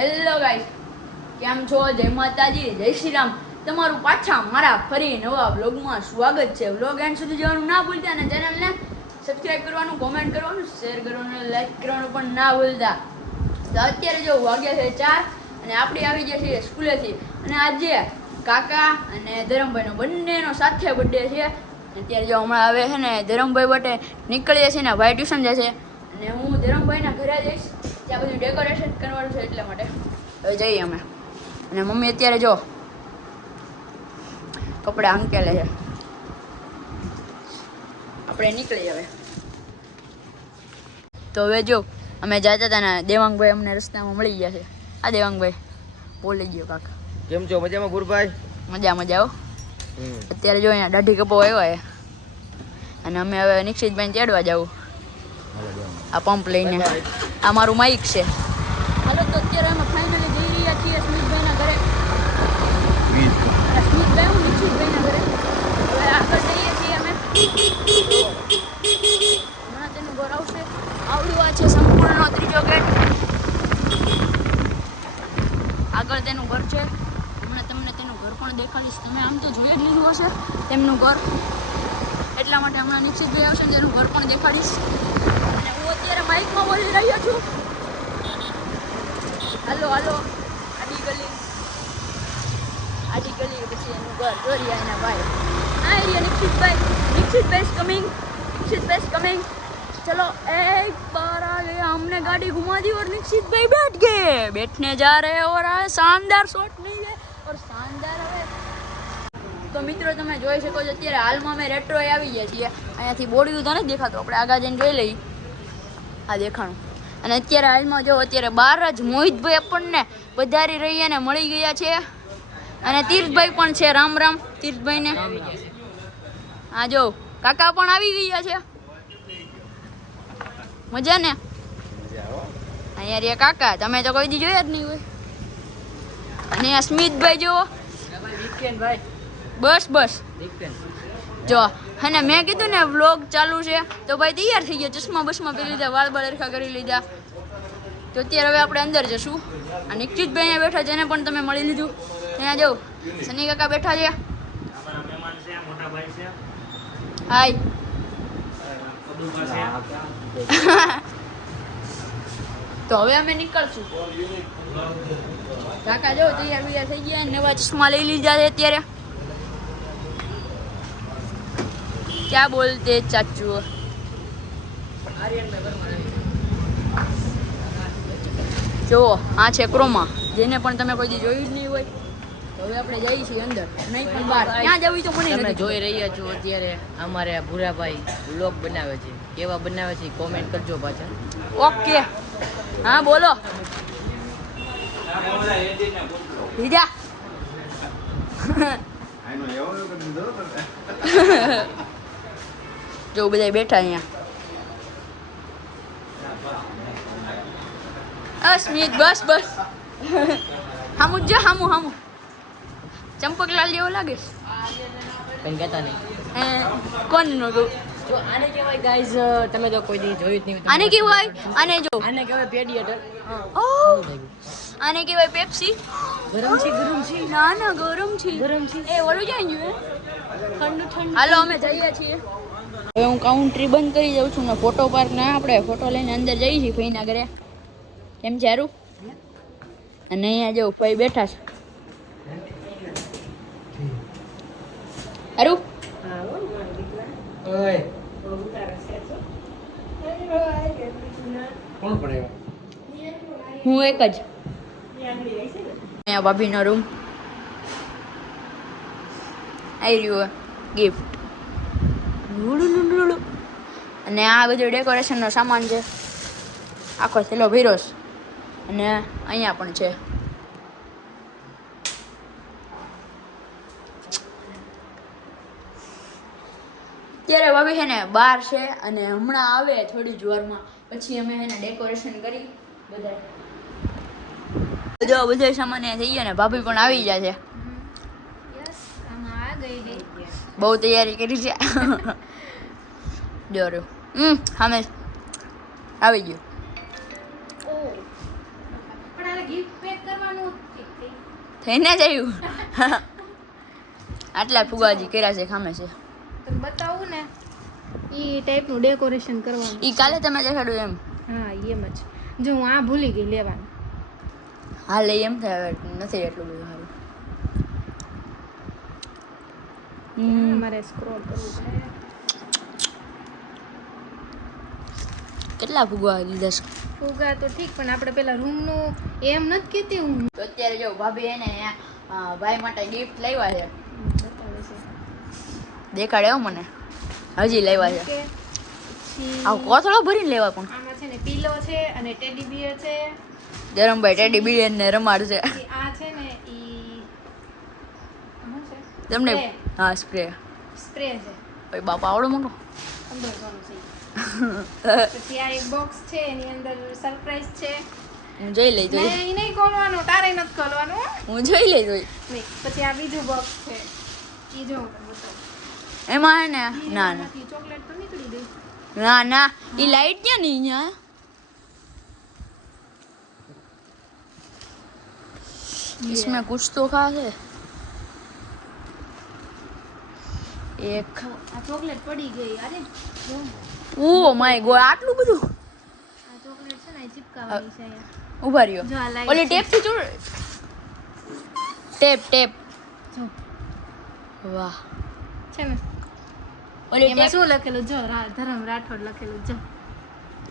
Hello guys કેમ છો? જય માતાજી. જય શ્રી રામ તમારું પાછા મારા ફરી નવા વ્લોગમાં સ્વાગત છે. વ્લોગ એન્ડ સુધી જવાનું ના ભૂલતા અને ચેનલને સબસ્ક્રાઇબ કરવાનું કોમેન્ટ કરવાનું શેર કરવાનું લાઈક કરવાનું પણ ના ભૂલતા. તો અત્યારે જો વાગ્યા છે ચાર અને આપણે આવી ગયા છીએ સ્કૂલેથી. અને આજે કાકા અને ધરમભાઈનો બંનેનો સાથે બર્થડે છે. અત્યારે જો હમણાં આવે છે ને ધરમભાઈ બટે નીકળીએ છીએ ને, ભાઈ ટ્યુશન જશે અને હું ધરમભાઈના ઘરે જઈશ. ત્યાં બધું ડેકોરેશન કરવાનું છે એટલા માટે. હવે જઈએ અમે. અને મમ્મી અત્યારે જો કપડાં અંકેલે છે. આપણે નીકળી હવે. તો હવે જો અમે જતા હતા ને દેવાંગભાઈ અમને રસ્તામાં મળી ગયા છે. આ દેવાંગભાઈ બોલી ગયો કાકા. કેમ છો? મજામાં ગુરભાઈ? મજા મજા આવો અત્યારે જો અહીંયા દાઢી કપો આવ્યો છે. અને અમે હવે નિક્ષિતભાઈ તેડવા જવું આ પંપ લઈને આ મારું માઇક છે. હાલો તો અત્યારે અમે ફાઇનલી જઈ રહ્યા છીએ સ્મિતભાઈના ઘરે. સ્મિતભાઈ હું નિક્ષિતભાઈના ઘરે. હવે આગળ જઈએ છીએ અમે. હમણાં તેનું ઘર આવશે. આવડું આ છે સંપૂર્ણ ત્રીજો ગેટ. આગળ તેનું ઘર છે. હમણાં તમને તેનું ઘર પણ દેખાડીશ. તમે આમ તો જોઈ જ લીધું હશે તેમનું ઘર. એટલા માટે હમણાં નિશ્ચિતભાઈ આવશે ને તેનું ઘર પણ દેખાડીશ. અત્યારે માઇકમાં બોલી રહ્યો છું હાલો હાલો આડી ગલી આડી ગલી પછી એનું ઘર દોરિયા એના ભાઈ આ એરિયા નિક્ષિતભાઈ નિક્ષિતભાઈ કમિંગ નિક્ષિતભાઈ કમિંગ चलो एक बार आ गया हमने गाड़ी घुमा दी और निश्चित भाई बैठ गए बैठने जा रहे हैं और आ शानदार शॉट नहीं है और शानदार હવે તો મિત્રો તમે જોઈ શકો છો અત્યારે હાલમાં અમે રેટ્રો આવી ગયા છીએ અહીંયાથી બોર્ડ તો નથી દેખાતું આપણે આગળ જઈને જોઈ લઈએ આ દેખાણું. અને અત્યારે હાલમાં જો અત્યારે બહાર જ મોહિતભાઈ આપણને પધારી રહી અને મળી ગયા છે. અને તીર્થભાઈ પણ છે રામ રામ તીર્થભાઈને. હા જો કાકા પણ આવી ગયા છે. મજા ને? અહીંયા રે કાકા તમે તો કોઈ દી જોયા જ નહીં હોય. અને આ સ્મિતભાઈ જુઓ. બસ બસ. જો અને મેં કીધું ને વ્લોગ ચાલુ છે. તો ભાઈ તૈયાર થઈ ગયા ચશ્મા બસમાં પહેરી લીધા વાળ બાળ હરખા કરી લીધા. તો અત્યારે હવે આપણે અંદર જશું. અને નિશ્ચિતભાઈ અહીંયા બેઠા છે એને પણ તમે મળી લીધું. ત્યાં જાઓ. સની કાકા બેઠા છે. હાય. તો હવે અમે નીકળશું. કાકા જો તૈયાર બીજા થઈ ગયા નવા ચશ્મા લઈ લીધા છે અત્યારે. ક્યાં બોલતે चाचू? જુઓ આ છે ક્રોમા જેને પણ તમે કોઈ દી જોયું જ નહીં હોય તો હવે આપણે જઈએ છીએ અંદર. નહીં પણ બહાર. ક્યાં જવું તો મને તમે જોઈ રહ્યા છો અત્યારે અમારે આ ભૂરાભાઈ બ્લોગ બનાવે છે. કેવા બનાવે છે કોમેન્ટ કરજો પાછા ઓકે. હા બોલો. લીધા. જો બધા બેઠા અહીંયા. અસ્મિત બસ બસ. હામુ જ હામું હામું. ચંપકલાલ જેવો લાગે કઈ કહેતા નહીં. કોણ નો જો આને કહેવાય ગાઈઝ તમે તો કોઈ દી જોયું જ નહીં આને કેવાય આને જો. આને કહેવાય પેડિયેટર આને કહેવાય પેપ્સી. ગરમ છે ગરમ છે. ના ના ગરમ છે. ગરમ છે. એ ઓલું જાય ને ઠંડુ ઠંડુ હાલો અમે જઈએ છીએ. હવે હું કાઉન્ટ્રી બંધ કરી દઉં છું ને ફોટો પાર્ક ના આપણે ફોટો લઈને અંદર જઈએ છીએ ફઈના ઘરે કેમ છે હારું? અને અહીંયા જો ફઈ બેઠા છે. હારું? હું એક જ. અહીંયા ભાભીનો રૂમ આવી રહ્યું ગિફ્ટ અને આ બધું ડેકોરેશનનો સામાન છે. આખો થેલો ભીરોસ અને અહીંયા પણ છે. અત્યારે ભાભી છે ને બહાર છે અને હમણાં આવે થોડી જ વારમાં. પછી અમે એને ડેકોરેશન કરી બધા જો બધો સામાન થઈ ગયો ને ભાભી પણ આવી ગયા છે. બહુ તૈયારી કરી છે. જો રહ્યો હમ સામે આવી ગયો થઈને જ આવ્યું આટલા ફુગાજી કર્યા છે ખામે છે બતાવું ને ઈ ટાઈપનું ડેકોરેશન કરવાનું ઈ કાલે તમે દેખાડ્યું એમ હા એમ જ જો હું આ ભૂલી ગઈ લેવાનું હા લઈ એમ થાય નથી એટલું બધું સારું મારે સ્ક્રોલ કરવું પડે કેટલા ફુગા લીધા છે? ફુગા તો ઠીક પણ આપણે પેલા રૂમનું એમ નથી કહેતી હું. તો અત્યારે જો ભાભી એને ભાઈ માટે ગિફ્ટ લાવ્યા છે. દેખાડે હો મને. હજી લાવ્યા છે. આ કોથળો ભરીને લેવા પણ આમાં છે ને પીલો છે અને ટેડી બિયર છે. ધરમભાઈ ટેડી બિયર ને રમાડશે આ છે ને ઈ તમને હા સ્પ્રે. સ્પ્રે છે. ભાઈ બાપા આવડો મોટો? અંદર છે ઈ. પછી આ એક બોક્સ છે એની અંદર સરપ્રાઈઝ છે હું જોઈ લઈ જોઈ નહીં નહીં ખોલવાનું તારે નથી ખોલવાનું હો. હું જોઈ લઈ જોઈ નહીં પછી આ બીજું બોક્સ છે ઈ જો હું તમને બતાવું. એમાં હે ને ઈ ના ના એમાંથી ચોકલેટ તો નીકળી ગઈ ના ના ઈ લાઈટ ક્યાં નહીં અહીંયા इसमें कुछ तो खास है એક આ ચોકલેટ પડી ગઈ અરે જો ઓ માય ગોડ આટલું બધું? આ ચોકલેટ છે ને એ ચિપકાવવાની છે અહીંયા. ઊભા રહ્યો. ઓલી ટેપથી જોડ. Tape tape. વાહ. છે ને? ઓલી ટેપ શું લખેલું? જો ધરમ રાઠોડ લખેલું. જો.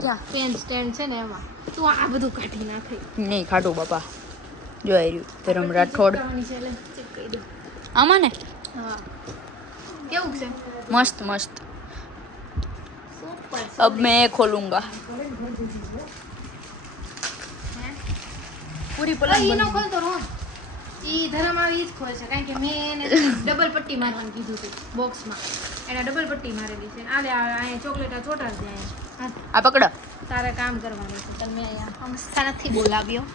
ક્યાં પેન સ્ટેન્ડ છે ને એમાં. તું આ બધું કાઢી નાખી. નહીં ખાટું બાપા. જો રહ્યું ધરમ રાઠોડ. આમાં ને? હા. કેવું છે? મસ્ત મસ્ત. अब मैं ये खोलूंगा પૂરી ઈ નો ખોલતો રહો ઈ ધરમ આવી ઈ જ ખોલશે કારણ કે મેં એને ડબલ પટ્ટી મારવાનું કીધું હતું બોક્સમાં એને ડબલ પટ્ટી મારેલી છે આલે આ અહીંયા ચોકલેટ આ ચોટાડ દે અહીંયા હા, આ પકડો તારે કામ કરવાનું છે તમે અહીંયા સંસ્થા નથી બોલાવ્યો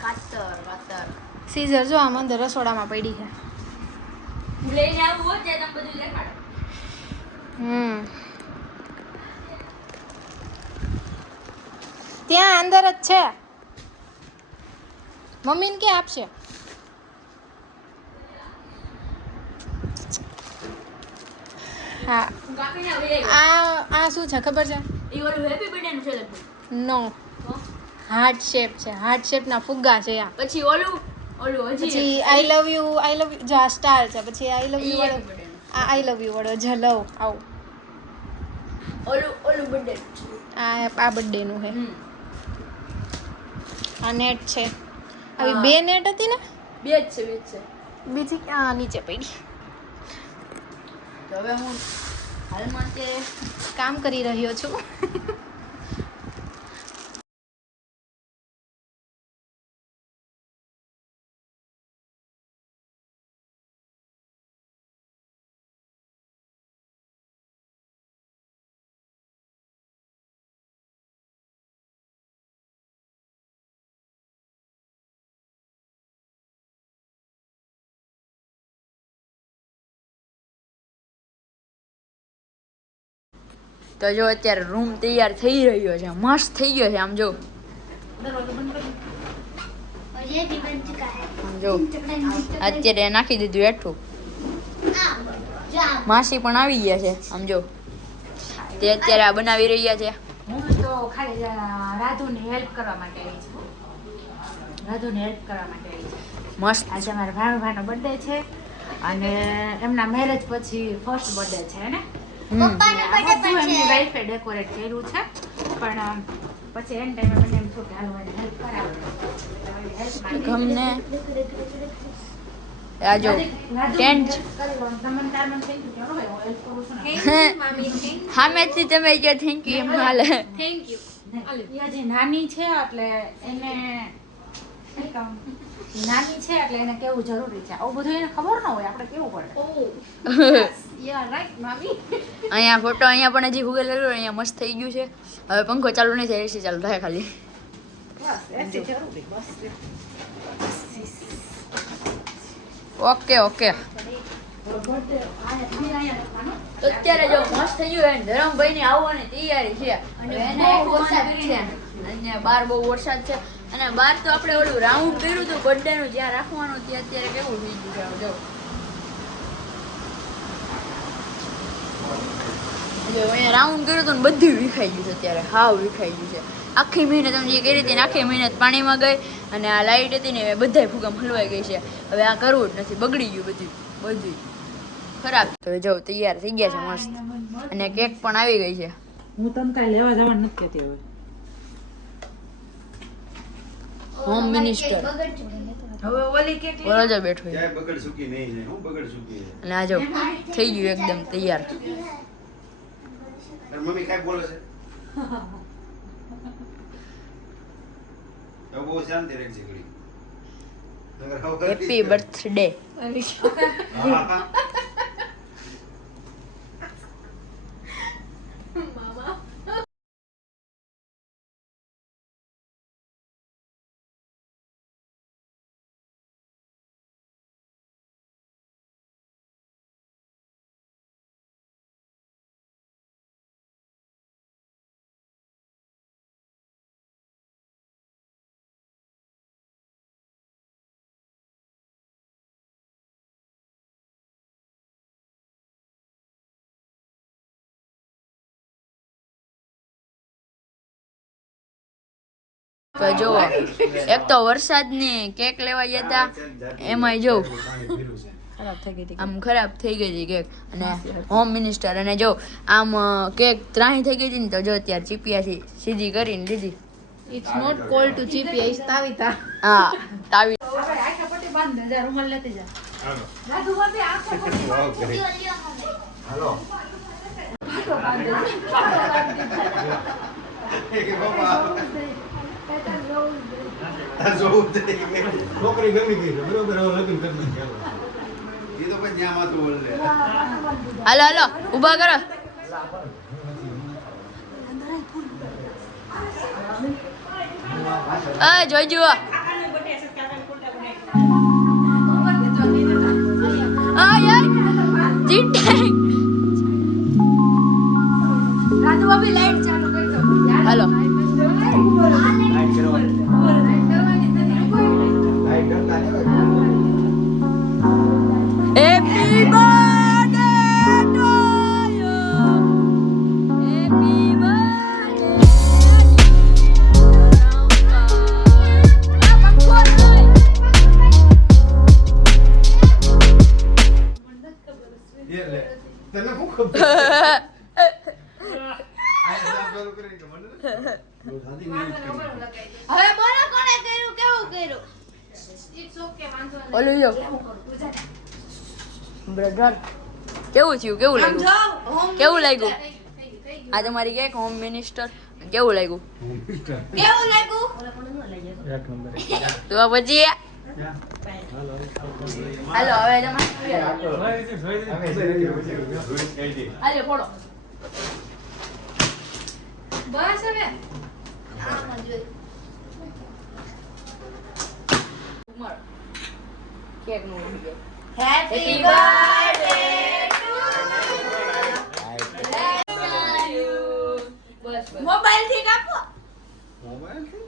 કાતર કાતર સીઝર જો આમ અંદર રસોડામાં પડી છે લઈને આવું હોય ત્યાં તમે બધું દેખાડો હમ ત્યાં અંદર જ છે. મમ્મીને કે આપશે? હા. હું કાપીને આવી આ આ શું છે? ખબર છે? એ ઓલું હેપી બર્થડે નું. છે લગભગ નો હાર્ટ શેપ છે. હાર્ટ શેપના ફુગ્ગા છે આ. પછી ઓલું ઓલું હજી પછી I love you I love you જો આ સ્ટાર છે. પછી આઈ લવ ઈ યુ happy વાળો birthday. નું. આ આઈ લવ યુ વાળો જલવ લવ આવું. ઓલું ઓલું બર્થડે આ આ બર્થડેનું હે. આ નેટ છે. આવી બે નેટ હતી ને? બે જ છે બે જ છે. બીજી આ નીચે પડી. તો હવે હું હાલમાં તે કામ કરી રહ્યો છું. તો જો અત્યારે રૂમ તૈયાર થઈ રહ્યો છે મસ્ત થઈ ગયો છે આમ જો. જો અત્યારે નાખી દીધું હેઠું. માસી પણ આવી ગયા છે આમ જો. તે અત્યારે આ બનાવી રહ્યા છે. હું તો ખાલી રાધુને હેલ્પ કરવા માટે આવી છું. રાધુને હેલ્પ કરવા માટે આવી છું. મસ્ત. આજે મારા ભાણુભાઈનો બર્થડે છે અને એમના મેરેજ પછી ફર્સ્ટ બર્થડે છે ને? વાઈફે ડેકોરેટ કર્યું છે પણ પછી એન ટાઈમે મને એમ થયું કે હાલો એને હેલ્પ કરાવે. ગમને આ જો ટેન્ટ સામેથી તમે જો થેન્ક યુ એમ હાલે. થેન્ક યુ નાની છે એટલે એને? નાની છે એટલે એને કેવું જરૂરી છે. આવું બધું એને ખબર ન હોય આપણે કેવું પડે? યા રાઈટ મામી. અહીંયા ફોટો અહીંયા પણ હજી ગૂગલ કર્યો અહીંયા મસ્ત થઈ ગયું છે. હવે પંખો ચાલુ નહીં થાય એસી ચાલુ થાય ખાલી. બસ એસી જરૂરી બસ. Okay okay. અત્યારે જો મસ્ત થઈ ગયું એને ધરમભાઈ ની આવવાની તૈયારી છે. અને વરસાદ છે. અને બાર બહુ વરસાદ છે. અને બાર તો આપણે ઓલું રાઉન્ડ કર્યું હતું બર્થડે નું જ્યાં રાખવાનું ત્યાં અત્યારે કેવું થઈ ગયું છે જો અહીંયા રાઉન્ડ કર્યું હતું ને બધું વિખાઈ ગયું છે અત્યારે. હાવ વિખાઈ ગયું છે. આખી મહેનત અમે જે કરી હતી ને આખી મહેનત પાણીમાં ગઈ અને આ લાઈટ હતી ને બધા બધાય ફૂગમ હલવાઈ ગઈ છે. હવે આ કરવું જ નથી. બગડી ગયું બધું. બધું. ખરાબ. તો જો તૈયાર થઈ ગયા છે મસ્ત. અને કેક પણ આવી ગઈ છે. હું તમને કાંઈ લેવા જવાનું નથી કહેતી હવે. હોમ મિનિસ્ટર હવે ઓલી કેટલી બોલો જ બેઠો છે. ક્યાંય બગડ સુકી નહીં છે હું બગડ સુકી છે. અને આ જો થઈ ગયું એકદમ તૈયાર. મમ્મી કાઈ બોલે છે? તો બહુ શાંતિ રાખજે ઘડી. હેપી બર્થડે તો જો એક તો વરસાદની કેક લેવા ગયા હતા એમાંય જો ગઈ આમ ખરાબ થઈ ગઈ હતી કેક. અને હોમ મિનિસ્ટર અને જો આમ કેક ત્રાહી થઈ ગઈ હતી ને તો જો અત્યારે ચીપિયાથી સીધી કરીને લીધી. ઇટ્સ નોટ કોલ ટુ ચીપિયા આઈસ તાવીતા હા તાવી આપણે આખા પટ્ટી બાંધ દે જા રૂમાલ લેતી જા હાલો. હાલો. એ કે બાપા, આ જોવું જ નહીં. છોકરી ગમી ગઈ બરોબર હવે લગ્ન કરી તો પછી ન્યા માથું વળલે. હાલો હાલો ઊભા કરો એ જોઈ જુઓ હાલો. હવે બોલો કોણે કર્યું કેવું કર્યું? ઇટ્સ ઓકે વાંધો નહીં. ઓલું જો બ્રધર કેવું થયું કેવું લાગ્યું? કેવું લાગ્યું? આજે મારી. આ તમારી કેક હોમ મિનિસ્ટર કેવું લાગ્યું કેવું લાગ્યું? એક નંબર. તો પછી હાલો હવે તમારે ફોડો બસ હવે આમાં જોઈ ઉમર કેકનું હેપી બર્થડે મોબાઈલથી કાપો મોબાઈલથી?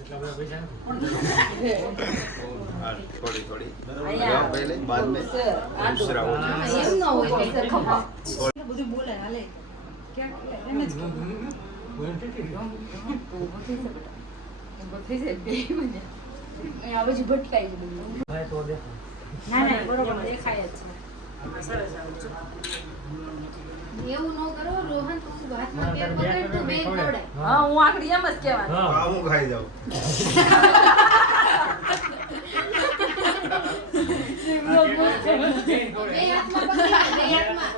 એટલા બધા પૈસા થોડી થોડી પહેલે, બાદ મેં. સર, આ તો. દૂસરા. એમ ન હોય કઈ બધું બોલે હાલે ક્યાંક એને જ કહું. અહીંયા પછી ભટકાઈ છે બધું. ભાઈ તો દેખો ના ના બરોબર દેખાય જ છે. સરસ આવું છે. એવું ન કરો રોહન તું હાથમાં કેક પકડ તું બે ખવડાય. હા. હું આખડી એમ જ કહેવાની હા. હું ખાઈ જાઉં. બે હાથમાં પકડી બે હાથમાં.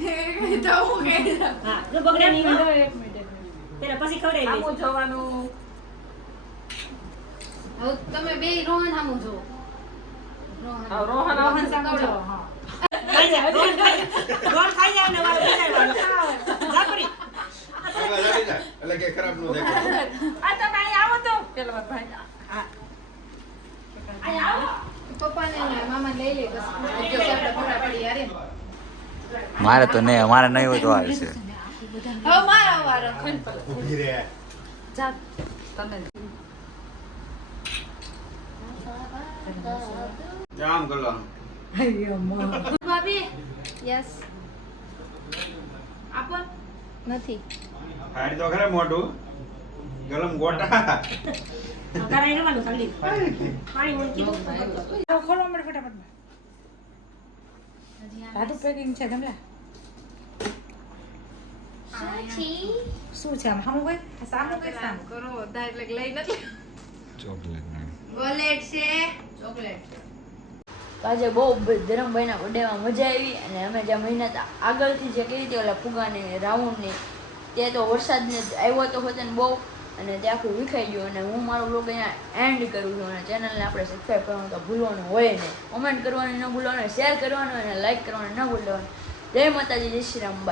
એક મિનિટ આમું જોવાનું. હવે તમે બે રોહન સામું જો રોહન. રોહન રોહન સામે જો હા. આગળ લાગી જા. એટલે કે ખરાબ ન દેખાય. આ તમે અહીં આવો તો. પેલો ભાઈ. હા. અહીં આવો. પપ્પાને સામાન લઈ લે બસ. ઉદ્યોગ ફોટા પડી યારે મારે તો નહીં અમારે નહીં હોય તો આવે છે. હવે મારો વારો ઊભી રહે જા તમે આમ કરો ભાભી યસ આપો નથી. ફાડી તો ખરે મોઢું. ગલમ ગોટા. ખોલો ફટાફટ. દાદુ પેકિંગ છે ગમલા શું છે આમ? સામું કઈ? સામું કઈ સામું. કરો એટલે લઈ નથી. ચોકલેટ વોલેટ છે. ચોકલેટ. આજે બહુ ધરમભાઈના બર્થડેમાં મજા આવી અને અમે જે મહેનત આગળથી જે કરી હતી ઓલા ફુગાની રાઉન્ડની તે તો વરસાદને આવ્યો તો હતો ને બહુ, અને તે આખું વિખાઈ ગયું અને હું મારો બ્લોગ અહીંયા એન્ડ કરું છું અને ચેનલને આપણે સબસ્ક્રાઈબ કરવાનું તો ભૂલવાનું હોય નહીં. કોમેન્ટ કરવાનું ન ભૂલવાનું શેર કરવાનું અને લાઇક કરવાનું ન ભૂલવાનું. જય માતાજી, જય શ્રી રામ